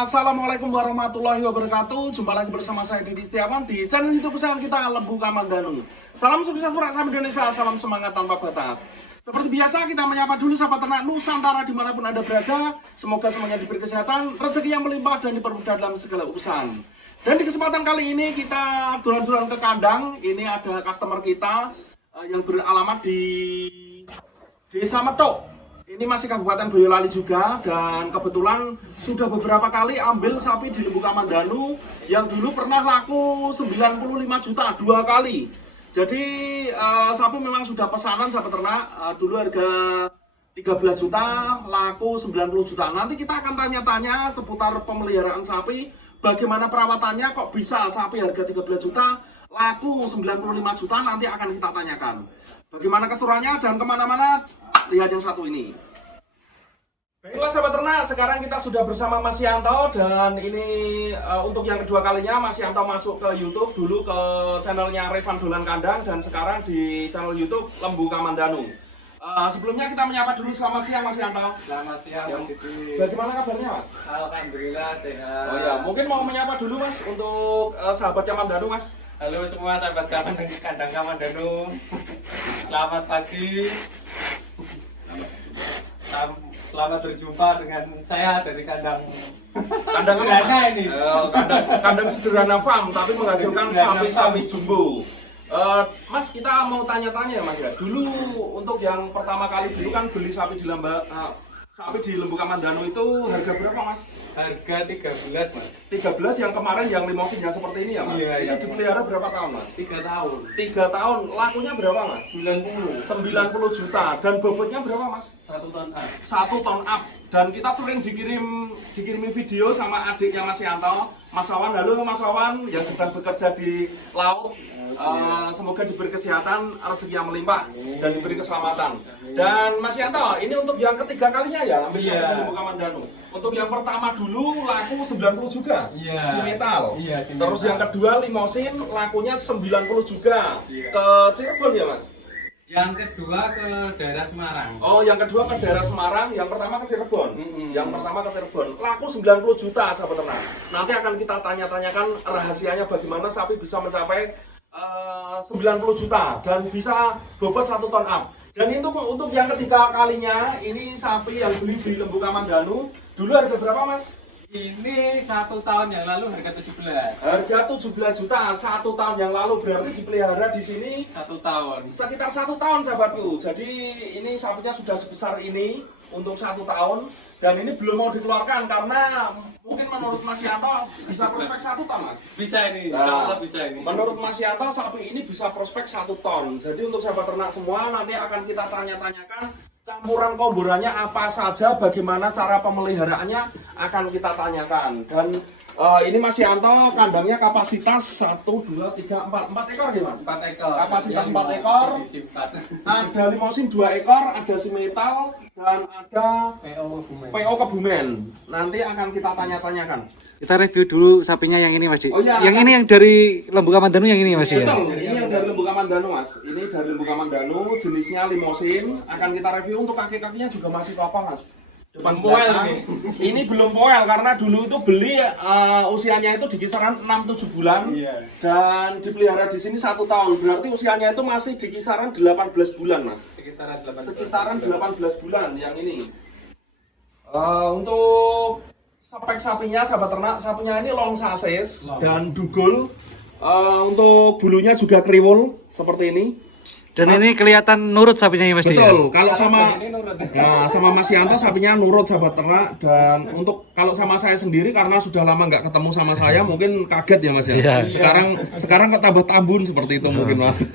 Assalamualaikum warahmatullahi wabarakatuh. Jumpa lagi bersama saya Didi Setiawan di channel YouTube kesayangan kita Lembu Kamandanu. Salam sukses berak sama Indonesia, salam semangat tanpa batas. Seperti biasa kita menyapa dulu sahabat ternak Nusantara dimanapun Anda berada. Semoga semuanya diberi kesehatan, rezeki yang melimpah dan dipermudah dalam segala urusan. Dan di kesempatan kali ini kita duran-duran ke kandang. Ini ada customer kita yang beralamat di Desa Metok. Ini masih Kabupaten Boyolali juga, dan kebetulan sudah beberapa kali ambil sapi di Lembu Kamandanu yang dulu pernah laku 95 juta 2 kali. Jadi sapi memang sudah pesanan sahabat ternak, dulu harga 13 juta, laku 90 juta. Nanti kita akan tanya-tanya seputar pemeliharaan sapi, bagaimana perawatannya kok bisa sapi harga 13 juta, laku 95 juta, nanti akan kita tanyakan. Bagaimana keseruannya, jangan kemana-mana, lihat yang satu ini. Baiklah sahabat ternak, sekarang kita sudah bersama Mas Yanto, dan ini untuk yang kedua kalinya Mas Yanto masuk ke YouTube, dulu ke channelnya Revan Dolan Kandang, dan sekarang di channel YouTube Lembu Kamandanu. Sebelumnya kita menyapa dulu, selamat siang Mas Yanto. Selamat siang Mas Didi. Bagaimana kabarnya Mas? Alhamdulillah sehat. Oh ya, mungkin mau menyapa dulu Mas untuk sahabat Kamandanu Mas. Halo semua sahabat kandang Kamandanu. Selamat pagi. Selamat berjumpa dengan saya dari kandang sederhana ini. Kandang sederhana farm, tapi menghasilkan sapi-sapi jumbo. Mas, kita mau tanya-tanya Mas ya. Dulu untuk yang pertama kali dulu kan beli sapi di Lembu Kamandanu itu harga berapa Mas? Harga 13 Mas. 13 yang kemarin yang limousine yang seperti ini ya Mas? Iya, ini dipelihara berapa tahun Mas? 3 tahun. 3 tahun, lakunya berapa Mas? 90 juta. Dan bobotnya berapa Mas? 1 ton up. 1 ton up. Dan kita sering dikirimi video sama adiknya Mas Yanto, Mas Wawan. Halo Mas Wawan yang sedang bekerja di laut. Semoga diberi kesehatan, rezeki yang melimpah, dan diberi keselamatan. Dan Mas Yanto, ini untuk yang ketiga kalinya ya ambil sapi di Lembu Kamandanu. Untuk yang pertama dulu laku 90 juga, si metal. Terus yang kedua limousine lakunya 90 juga. Ke Cirebon ya Mas? Yang kedua ke daerah Semarang. Oh, yang kedua ke daerah Semarang, yang pertama ke Cirebon. Yang pertama ke Cirebon. Laku 90 juta sahabat ternak. Nanti akan kita tanya-tanyakan rahasianya bagaimana sapi bisa mencapai 90 juta dan bisa bobot 1 ton up. Dan itu untuk yang ketiga kalinya, ini sapi yang beli di Lembu Kamandanu. Dulu harga berapa Mas? Ini 1 tahun yang lalu harga 17. Harga 17 juta 1 tahun yang lalu, berarti dipelihara di sini 1 tahun. sekitar 1 tahun sahabatku. Jadi ini sapinya sudah sebesar ini untuk 1 tahun, dan ini belum mau dikeluarkan karena mungkin menurut Mas Yanto bisa prospek 1 ton Mas. Bisa ini, Nah, bisa ini. menurut Mas Yanto sapi ini bisa prospek 1 ton. Jadi untuk sahabat ternak semua nanti akan kita tanya-tanyakan campuran komborannya apa saja, bagaimana cara pemeliharaannya akan kita tanyakan. Dan ini Mas Yanto kandangnya kapasitas 1, 2, 3, 4 ekor ya Mas? 4 ekor. Kapasitas 4 ekor. Ada limousine 2 ekor, ada si metal, dan ada PO Kebumen. Nanti akan kita tanya-tanyakan. Kita review dulu sapinya yang ini Mas Di. Oh, iya, yang ini yang dari Lembu Kamandanu yang ini Mas Di ya. Betul, ini yang dari Lembu Kamandanu Mas. Ini dari Lembu Kamandanu, jenisnya limousine. Akan kita review, untuk kaki-kakinya juga masih kokoh Mas. Depan Poel belakang. Ini belum poel karena dulu itu beli usianya itu di kisaran 6-7 bulan. Dan dipelihara di sini 1 tahun. Berarti usianya itu masih di kisaran 18 bulan Mas. Sekitaran 18 bulan yang ini. Untuk spek sapinya sahabat ternak, sapinya ini long sasis dan dugul. Untuk bulunya juga kriwul seperti ini. Dan ini kelihatan nurut sapinya ya Mas Di. Betul, kalau sama Mas Yanto sapinya nurut sahabat ternak. Dan untuk kalau sama saya sendiri, karena sudah lama nggak ketemu sama saya, mungkin kaget ya Mas ya. Iya. Sekarang kok tambah tambun seperti itu mungkin Mas.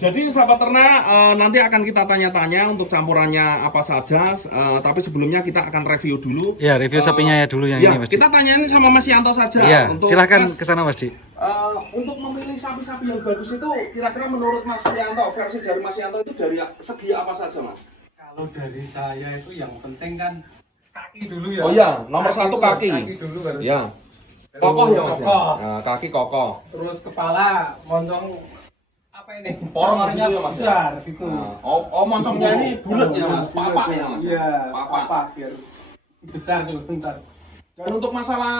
Jadi sahabat ternak, nanti akan kita tanya-tanya untuk campurannya apa saja. Tapi sebelumnya kita akan review dulu. Ya, review sapinya ya dulu yang Ya, ini Mas Di. kita tanyain sama Mas Yanto saja. Iya, Untuk silahkan Mas, ke sana Mas Di. untuk memilih sapi-sapi yang bagus itu, kira-kira menurut Mas Yanto, versi dari Mas Yanto itu dari segi apa saja Mas? Kalau dari saya itu yang penting kan kaki dulu ya. Oh iya, nomor 1 kaki. Kaki dulu harus. Ya. Kokoh ya Mas. Kokoh. Nah, kaki kokoh. Terus kepala, moncong apa ini? Porongnya gitu ya, Mas, ya? besar gitu. Nah, oh moncongnya ini bulat ya Mas, papak ya Mas. Iya, papak. papak biar besar dulu bentar. Dan untuk masalah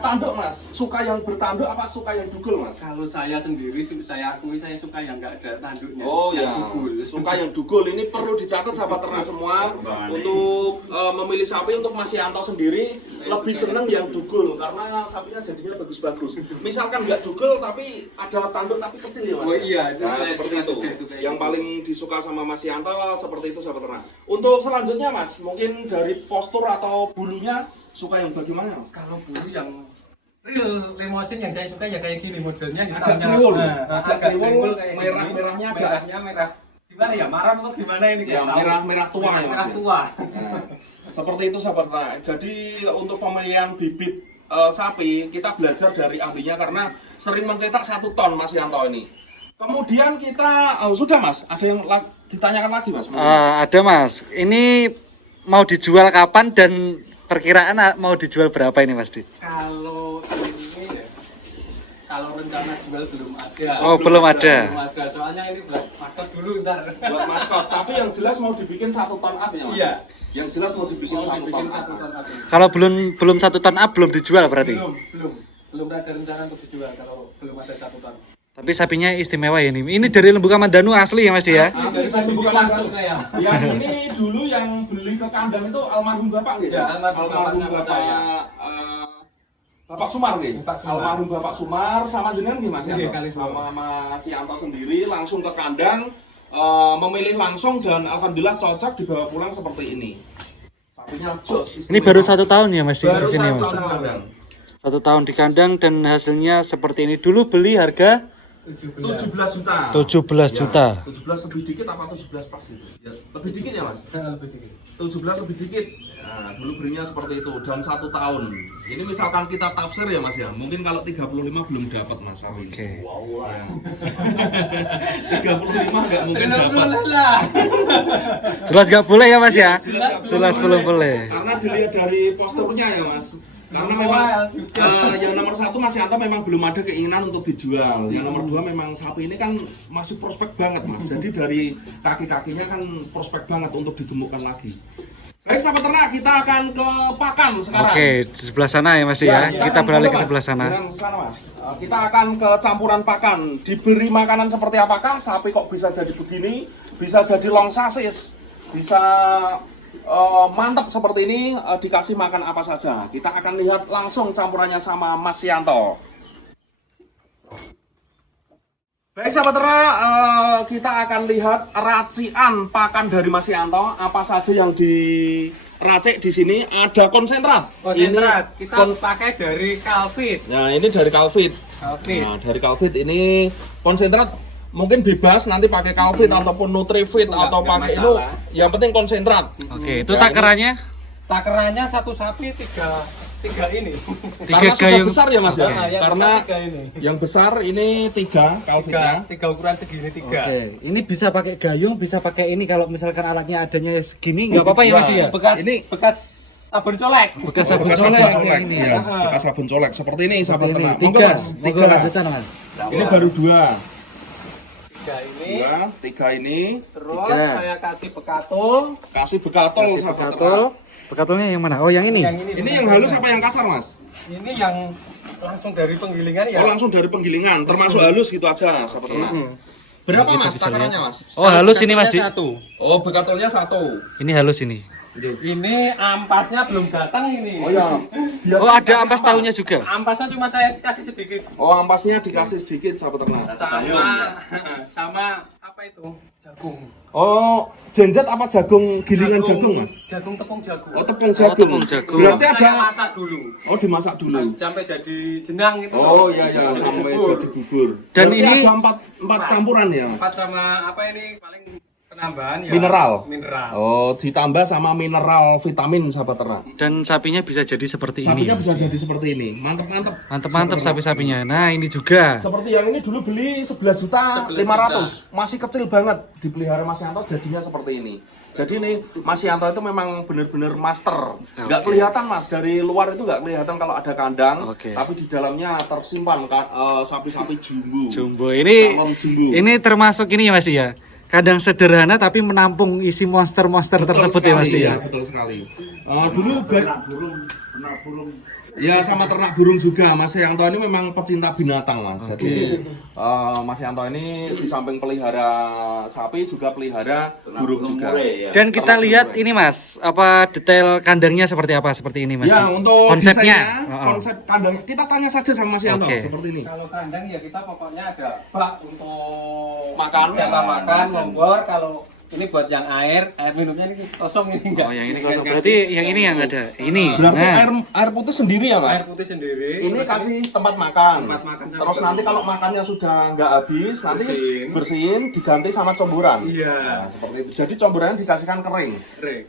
tanduk Mas, suka yang bertanduk apa suka yang dugul Mas? Kalau saya sendiri, saya akui saya suka yang nggak ada tanduknya. Oh yang ya, dugul. suka yang dugul. Ini perlu dicatat sahabat ternak semua untuk memilih sapi untuk Mas Yanto sendiri lebih seneng yang dugul karena sapinya jadinya bagus-bagus. Misalkan nggak dugul tapi ada tanduk tapi kecil ya Mas. Oh iya, nah, seperti itu. Yang paling disuka sama Mas Yanto seperti itu sahabat ternak. Untuk selanjutnya Mas, mungkin dari postur atau bulunya suka yang bagaimana Mas? Kalau bulu yang real lemosin yang saya suka ya kayak gini modelnya Agak hitamnya. kriwul. Agak kriwul kayak gini. Merah-merahnya agak merahnya merah. Gimana ya? Marah atau gimana ini? Ya, merah tua ya Mas. Merah tua. Nah, seperti itu sahabat ternak. Jadi untuk pemilihan bibit sapi kita belajar dari ahlinya karena sering mencetak 1 ton Mas Yanto ini. Kemudian kita sudah Mas, ada yang ditanyakan lagi Mas? Ada Mas. Ini mau dijual kapan dan perkiraan mau dijual berapa ini Mas Di? Kalau ini ya, kalau rencana jual belum ada. Oh, belum ada. Belum ada. Soalnya ini buat maskot dulu ntar. Buat maskot, tapi yang jelas mau dibikin 1 ton up ya Mas? Iya. Yang jelas mau dibikin 1 ton up. Kalau belum 1 ton up belum dijual berarti? Belum ada rencana untuk dijual kalau belum ada 1 ton. Tapi sapinya istimewa ya ini. Ini dari Lembu Kamandanu asli ya Mas Di ya? Asli Dari bukan langsung langsung. saya. Yang ini dulu yang beli ke kandang itu almarhum Bapak gitu? Ya, almarhum Bapak saya. Bapak Sumar gitu? Bapak Sumar. Almarhum Bapak Sumar sama jenengan gimana Mas Iya, Yanto? kali Sama Mas Yanto sendiri langsung ke kandang memilih langsung dan alhamdulillah cocok dibawa pulang seperti ini. Sapinya jos. Ini baru 1 tahun ya Mas Di baru di sini 1 Mas? tahun kandang. 1 tahun di kandang dan hasilnya seperti ini. Dulu beli harga 17 juta. 17 juta. 17 lebih dikit apa 17 pas gitu? Ya, lebih dikit ya Mas? Lebih dikit. 17 lebih dikit. Nah, dulu belinya seperti itu dan 1 tahun. Ini misalkan kita tafsir ya Mas ya. Mungkin kalau 35 belum dapat Mas Ari. Oke. Wow. Ya. 35 nggak mungkin dapat. Jelas gak boleh ya Mas ya? Jelas Jelas belum boleh. Karena dilihat dari posturnya ya Mas. Karena memang yang nomor 1 Mas Yanto memang belum ada keinginan untuk dijual. Yang nomor 2 memang sapi ini kan masih prospek banget Mas. Jadi dari kaki-kakinya kan prospek banget untuk digemukkan lagi. Baik sahabat ternak, kita akan ke pakan sekarang. Oke, di sebelah sana ya Mas ya. Kita akan beralih ke dulu, Mas. sebelah sana. Jangan ke sana, Mas. Kita akan ke campuran pakan. Diberi makanan seperti apakah? Sapi kok bisa jadi begini? Bisa jadi long sasis. Bisa mantap seperti ini, dikasih makan apa saja. Kita akan lihat langsung campurannya sama Mas Yanto. Baik sahabat ternak, kita akan lihat racian pakan dari Mas Yanto. Apa saja yang diracik di sini? Ada konsentrat. Konsentrat Ini kita pakai dari Calvit. Nah ini dari Calvit. Calvit. Nah dari Calvit ini konsentrat mungkin bebas nanti pakai Calvit ataupun Nutrifit atau enggak pakai itu. masalah. Yang penting konsentrat. Oke, itu Ya, takarannya Takarannya satu sapi tiga ini. Karena sudah gayung. besar ya Mas ya. Nah, yang Karena besar 3 ini. yang besar ini 3 Calvitnya. Tiga ukuran segini 3. Oke, ini bisa pakai gayung, bisa pakai ini kalau misalkan alatnya adanya segini nggak apa-apa ya Mas ya? Bekas sabun colek. Bekas sabun Bekas colek sabun colek. kayak ini Ya, ya. bekas sabun colek seperti ini sahabat Seperti ini. ternak. Monggo, Tiga, Mas. monggo lanjutan Mas. Ini baru 2. 3 ini. 3 ini. Terus 3. saya kasih bekatul. Kasih bekatol sahabat ternak. Bekatul. Bekatulnya yang mana? Oh, yang ini. Ini yang halus apa yang kasar Mas? Ini yang langsung dari penggilingan ya. Oh langsung dari penggilingan, termasuk halus gitu aja sahabat ternak. Berapa Kita Mas bisa takarannya lihat. Mas? Oh, halus ini Mas Di. Satu. Oh bekatolnya 1. Ini halus ini. Ini ampasnya belum datang ini. Oh ya. Oh, ada ampas tahunya juga. Ampasnya cuma saya kasih sedikit. Oh ampasnya dikasih sedikit sahabat ternak. Sama apa itu? Jagung. Oh jenjat apa jagung gilingan jagung Mas? Jagung tepung jagung. Oh tepung Oh, jagung. tepung jagung. Berarti Saya ada. masak dulu. Oh dimasak dulu. Sampai jadi jenang itu. Oh iya ya sampai jadi bubur. Dan Berarti ini- ada 4 campuran ya Mas? Empat sama apa ini paling penambahan ya? Mineral. Mineral. Oh ditambah sama mineral vitamin sahabat ternak. Dan sapinya bisa jadi seperti ini. Sapinya ya, bisa Mas Di. jadi seperti ini. Mantap. Mantep-mantep sapi-sapinya. Nah, ini juga. Seperti yang ini dulu beli 11 juta 500. Masih kecil banget dipelihara Mas Yanto jadinya seperti ini. Jadi ini Mas Yanto itu memang benar-benar master. Nggak kelihatan Mas dari luar itu nggak kelihatan kalau ada kandang, Oke. tapi di dalamnya tersimpan sapi-sapi jumbo. Jumbo. Ini Calon jumbo. ini termasuk ini ya Mas Di ya. kandang sederhana tapi menampung isi monster-monster tersebut ya Mas Di ya. Betul sekali. Dulu Ternak burung. ya sama ternak burung juga. Mas Yanto ini memang pecinta binatang, Mas. Jadi Mas Yanto ini di samping pelihara sapi juga pelihara burung juga. Ya. Dan kita lihat ini Mas, apa detail kandangnya seperti apa seperti ini Mas Di? Ya, untuk Konsepnya. desainnya, konsep kandangnya kita tanya saja sama Mas Yanto Oke. seperti ini. Kalau kandang ya kita pokoknya ada bak untuk Makan. jatah makan, lombor. Kalau ini buat yang air minumnya ini kosong ini enggak. Oh, yang ini kosong. Berarti yang ini yang ada. Ini. Berarti Nah, air putih sendiri ya, Air Mas? putih sendiri. Ini kasih tempat makan. Tempat makan sama Terus nanti kalau makannya sudah nggak habis, nanti bersihin diganti sama comburan. Iya. Nah, seperti itu. Jadi comburannya dikasihkan kering.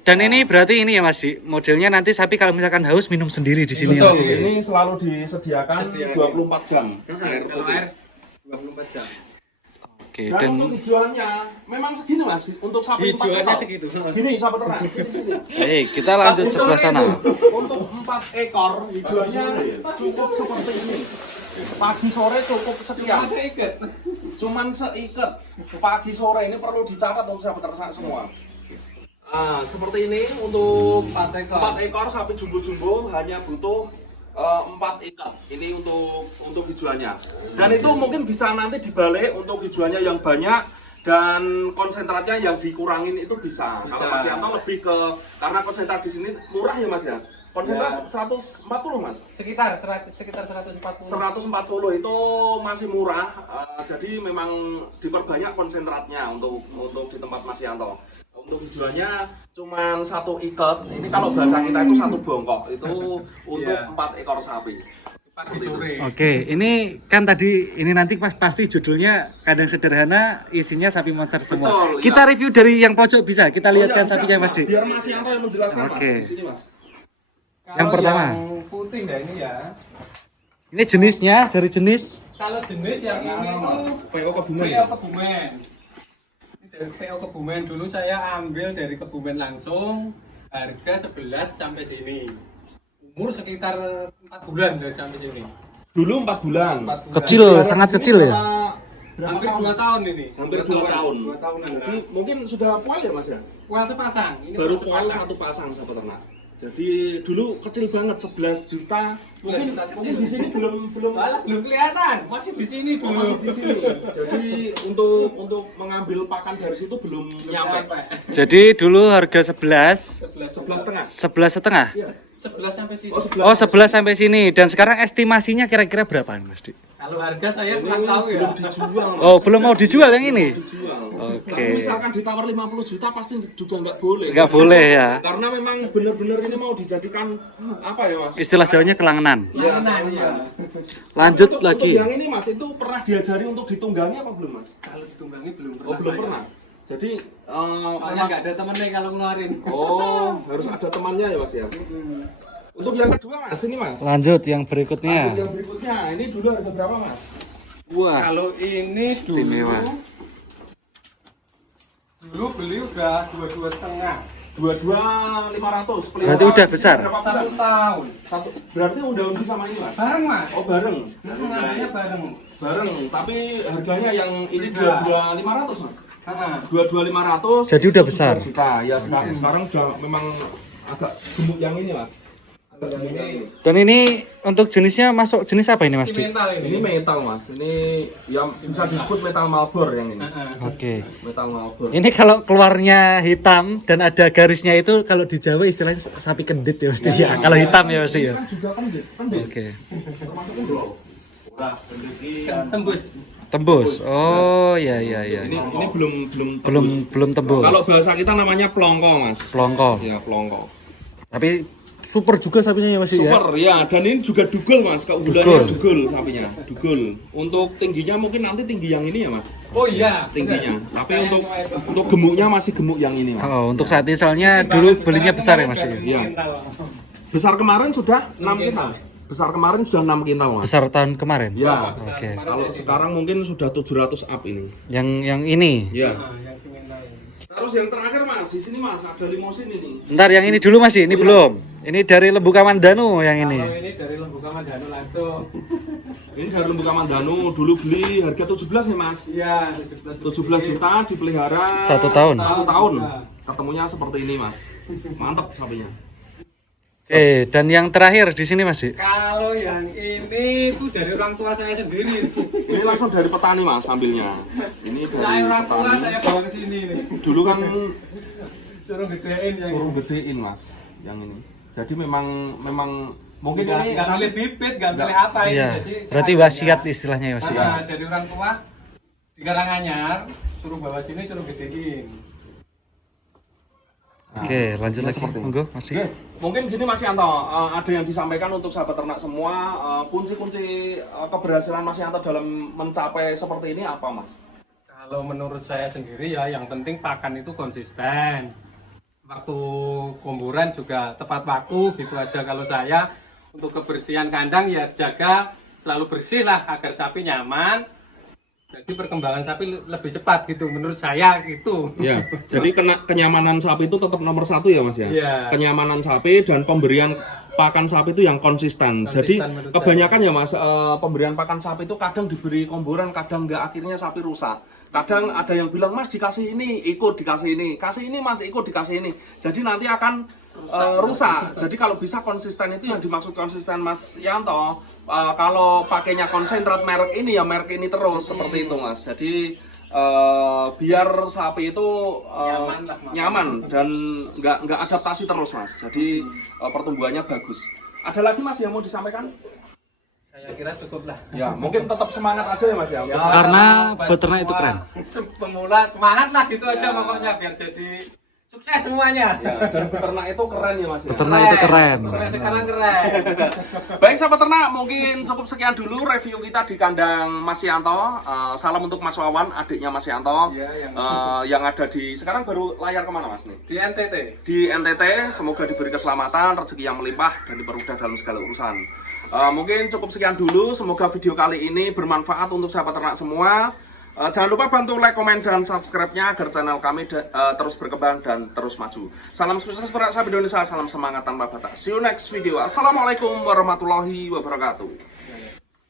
dan ini berarti ini ya Mas Di, modelnya nanti sapi kalau misalkan haus minum sendiri di sini ya Mas Betul. Di. Ini selalu disediakan 24 jam. Air Kalau putih. air 24 jam. Oke, Dan dan untuk hijauannya memang segini, Mas. Untuk sapi 4 Hijauannya ekor. segitu. Gini, sapi ternak. Sini. kita lanjut sebelah sana. Untuk 4 ekor hijauannya cukup seperti ini. Pagi sore cukup sekian. Cuman seikat. Pagi sore ini perlu dicatat untuk sapi ternak semua. Seperti ini untuk 4 ekor sapi jumbo-jumbo hanya butuh 4 ikat. Ini untuk hijauannya. Dan itu mungkin bisa nanti dibalik untuk hijauannya yang banyak dan konsentratnya yang dikurangin itu bisa. Kalau Mas Yanto lebih ke karena konsentrat di sini murah ya Mas ya. Konsentrat 140 Mas. Sekitar 140. 140 itu masih murah. Jadi memang diperbanyak konsentratnya untuk di tempat Mas Yanto. Untuk hijauannya cuma 1 ikat. Ini kalau bahasa kita itu 1 bongkok. Itu untuk 4 ekor sapi. Pagi sore. Oke, ini kan tadi ini nanti pasti judulnya kandang sederhana isinya sapi monster semua. Betul, Kita iya. review dari yang pojok bisa. Kita lihatkan Bisa, sapinya bisa. Mas Di. Biar Mas Yanto yang menjelaskan Oke. Mas di sini Mas. Yang pertama. Yang putih ya ini ya. Ini jenisnya dari jenis Kalau jenis yang ini tuh PO Kebumen PO ya? Kebumen. Ini dari PO Kebumen dulu saya ambil dari Kebumen langsung, harga 11 sampai sini. Umur sekitar 4 bulan dari sampai sini. Dulu 4 bulan. 4 bulan. Kecil, sangat kecil ya? Hampir 2 tahun ini. Hampir 2 tahun. 2 tahunan. Jadi mungkin sudah pual ya Mas ya? Kual sepasang. Ini Baru kual pual sepasang. 1 pasang sapi ternak. Jadi dulu kecil banget 11 juta. Mungkin juta kecil. mungkin di sini belum Malah belum kelihatan, masih di sini dulu. masih di sini. Jadi untuk mengambil pakan dari situ belum nyampe. Jadi dulu harga 11, 11,5. 11,5. 11 sampai sini. Oh, 11 sampai sini. Dan sekarang estimasinya kira-kira berapaan Mas Di? Kalau harga saya Ini kurang tahu ya. belum dijual. Mas. Oh, belum mau dijual yang ini? Dijual. Oke. Tapi misalkan ditawar 50 juta pasti juga nggak boleh. Nggak boleh ya. Karena memang benar-benar ini mau dijadikan apa ya Mas? Istilah Jawanya kelangenan. Iya, Nah, iya. Lanjut untuk lagi. yang ini Mas, itu pernah diajari untuk ditunggangi apa belum Mas? Kalau ditunggangi belum pernah. Oh belum saya. pernah. Jadi Soalnya nggak ada temennya kalau ngeluarin. oh harus ada temannya ya Mas ya. Untuk yang kedua Mas, ini Mas. Lanjut yang Lanjut berikutnya. yang berikutnya, ini dulu harga berapa Mas? Wah, Kalau ini istimewa. dulu beli udah 22,5. 22.500. Berarti udah besar. Berapa 1 bulan? tahun. Berarti udah undi sama ini Mas? Bareng mas. Oh bareng. Namanya bareng. Bareng, tapi harganya yang ini Beda. 22.500 Mas. Heeh. Jadi 22.500. udah itu besar. 11 juta. Ya sekarang udah memang agak gemuk yang ini Mas. Agak gemuk yang ini. Dan ini untuk jenisnya masuk jenis apa ini Mas Di? Mental Ini ini. metal Mas. Ini yang bisa disebut metal Marlboro yang ini. Heeh. Oke. Metal Marlboro. Ini kalau keluarnya hitam dan ada garisnya itu kalau di Jawa istilahnya sapi kendit ya Mas Di. Ya, kalau hitam ya Mas Di ya. Kan juga pendek, pendek. Oke. Termasuk pendek. Wah, peneliti Tembus. Tembus. Oh, ya ya ya. Ini belum Belum tembus. Kalau bahasa kita namanya pelongko Mas. Pelongko. Ya pelongko. Tapi super juga sapinya ya Mas Di ya. Super ya, dan ini juga dugul Mas. Dugul. Keunggulannya dugul sapinya, dugul. Untuk tingginya mungkin nanti tinggi yang ini ya Mas. Oh iya. Tingginya. bener. Tapi Kayak untuk yang kemarin. untuk gemuknya masih gemuk yang ini Mas. Oh, untuk saat ini soalnya dulu belinya besar ya Mas Di. Iya. Besar kemarin sudah 6 kintal. Besar kemarin sudah 6 kintal Mas. Besar tahun kemarin. Ya. Oke. Kalau sekarang mungkin sudah 700 up ini. Yang ini. Ya. Nah, yang simental ini. Terus yang terakhir Mas, di sini Mas ada limosin ini. Ntar yang ini dulu Mas Di, ini belum. Ini dari Lembu Kamandanu yang ini. Kalau ini dari Lembu Kamandanu langsung. Ini dari lembu Kamandanu, dulu beli harga 17 ya Mas? Iya, 17 juta dipelihara 1 tahun. 1 tahun. Ya. Ketemunya seperti ini Mas. Mantap sapinya. Dan yang terakhir di sini Mas Dik. Kalau yang ini itu dari orang tua saya sendiri. Ini langsung dari petani Mas ambilnya. Ini dari Saya orang tua petani. saya bawa ke sini nih. Dulu kan Suruh gedein yang suruh gedein Mas yang ini. Jadi memang mungkin ini nggak milih bibit, nggak milih apa ini. Iya. Jadi Berarti sengaja. wasiat istilahnya ya Mas Dik. Nah, dari orang tua di Karanganyar suruh bawa sini suruh gedein. Nah, Oke, lanjut ini lagi. seperti ini. Monggo Mas Dik. Oke, mungkin gini Mas Yanto, ada yang disampaikan untuk sahabat ternak semua, kunci-kunci keberhasilan Mas Yanto dalam mencapai seperti ini apa Mas? Kalau menurut saya sendiri ya yang penting pakan itu konsisten. Waktu komboran juga tepat waktu gitu aja kalau saya. Untuk kebersihan kandang ya jaga selalu bersih lah agar sapi nyaman. Jadi perkembangan sapi lebih cepat gitu menurut saya gitu. Ya, jadi kenyamanan sapi itu tetap nomor 1 ya Mas ya? Iya. Kenyamanan sapi dan pemberian pakan sapi itu yang konsisten. Jadi menurut kebanyakan ya Mas, pemberian pakan sapi itu kadang diberi komboran, kadang enggak, akhirnya sapi rusak. Kadang ada yang bilang Mas dikasih ini, ikut dikasih ini, kasih ini Mas, ikut dikasih ini. Jadi nanti akan rusak. Jadi kalau bisa konsisten itu yang dimaksud konsisten Mas Yanto. Kalau pakainya konsentrat merek ini ya merek ini terus seperti itu Mas. Jadi biar sapi itu nyaman dan nggak adaptasi terus Mas. Jadi pertumbuhannya bagus. Ada lagi Mas yang mau disampaikan? Saya kira cukup lah. Ya, mungkin tetap semangat aja ya Mas ya. Karena beternak itu keren. Pemula semangat lah gitu aja pokoknya biar jadi sukses semuanya. Ya, dan beternak itu keren ya Mas ya. Beternak itu keren. Sekarang keren. Baik sahabat ternak, mungkin cukup sekian dulu review kita di kandang Mas Yanto. Salam untuk Mas Wawan, adiknya Mas Yanto. Iya, yang ada di sekarang baru layar kemana Mas nih? Di NTT. Di NTT. Semoga diberi keselamatan, rezeki yang melimpah dan dipermudah dalam segala urusan. Mungkin cukup sekian dulu. Semoga video kali ini bermanfaat untuk sahabat ternak semua. Jangan lupa bantu like, komen, dan subscribe-nya agar channel kami terus berkembang dan terus maju. Salam sukses para sahabat Indonesia, salam semangat tanpa batas. See you next video. Assalamualaikum warahmatullahi wabarakatuh.